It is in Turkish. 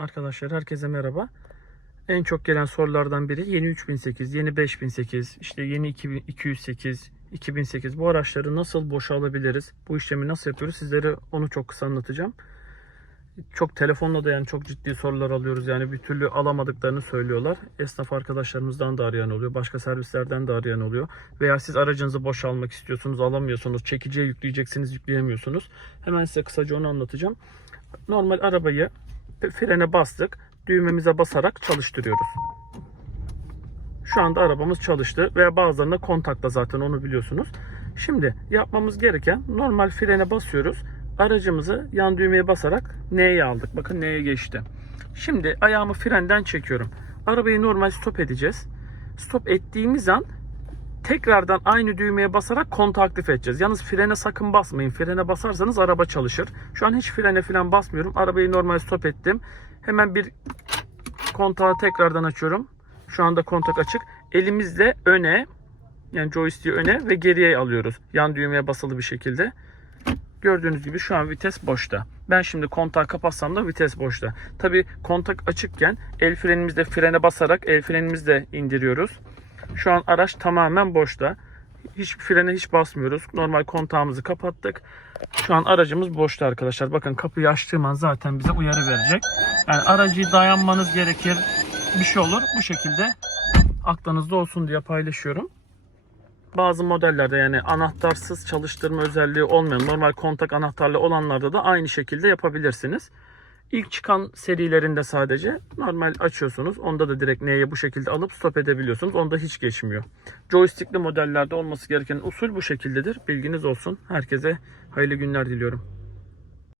Arkadaşlar herkese merhaba. En çok gelen sorulardan biri yeni 3008, yeni 5008, işte yeni 2208, 2008 bu araçları nasıl boşa alabiliriz? Bu işlemi nasıl yapıyoruz? Sizlere onu çok kısa anlatacağım. Çok telefonla da yani çok ciddi sorular alıyoruz. Yani bir türlü alamadıklarını söylüyorlar. Esnaf arkadaşlarımızdan da arayan oluyor. Başka servislerden de arayan oluyor. Veya siz aracınızı boşa almak istiyorsunuz, alamıyorsunuz. Çekiciye yükleyeceksiniz, yükleyemiyorsunuz. Hemen size kısaca onu anlatacağım. Normal arabayı frene bastık. Düğmemize basarak çalıştırıyoruz. Şu anda arabamız çalıştı veya bazılarında kontakta zaten onu biliyorsunuz. Şimdi yapmamız gereken normal frene basıyoruz. Aracımızı yan düğmeye basarak N'ye aldık. Bakın N'ye geçti. Şimdi ayağımı frenden çekiyorum. Arabayı normal stop edeceğiz. Stop ettiğimiz an tekrardan aynı düğmeye basarak kontağı aktif edeceğiz. Yalnız frene sakın basmayın. Frene basarsanız araba çalışır. Şu an hiç frene falan basmıyorum. Arabayı normal stop ettim. Hemen bir kontağı tekrardan açıyorum. Şu anda kontak açık. Elimizle öne yani joystick'i öne ve geriye alıyoruz. Yan düğmeye basılı bir şekilde. Gördüğünüz gibi şu an vites boşta. Ben şimdi kontağı kapatsam da vites boşta. Tabi kontak açıkken el frenimizde frene basarak el frenimizle indiriyoruz. Şu an araç tamamen boşta. Hiç frene hiç basmıyoruz. Normal kontağımızı kapattık. Şu an aracımız boşta arkadaşlar. Bakın kapıyı açtığım an zaten bize uyarı verecek. Yani aracı dayanmanız gerekir. Bir şey olur. Bu şekilde aklınızda olsun diye paylaşıyorum. Bazı modellerde yani anahtarsız çalıştırma özelliği olmayan normal kontak anahtarlı olanlarda da aynı şekilde yapabilirsiniz. İlk çıkan serilerinde sadece normal açıyorsunuz. Onda da direkt neye bu şekilde alıp stop edebiliyorsunuz. Onda hiç geçmiyor. Joystickli modellerde olması gereken usul bu şekildedir. Bilginiz olsun. Herkese hayırlı günler diliyorum.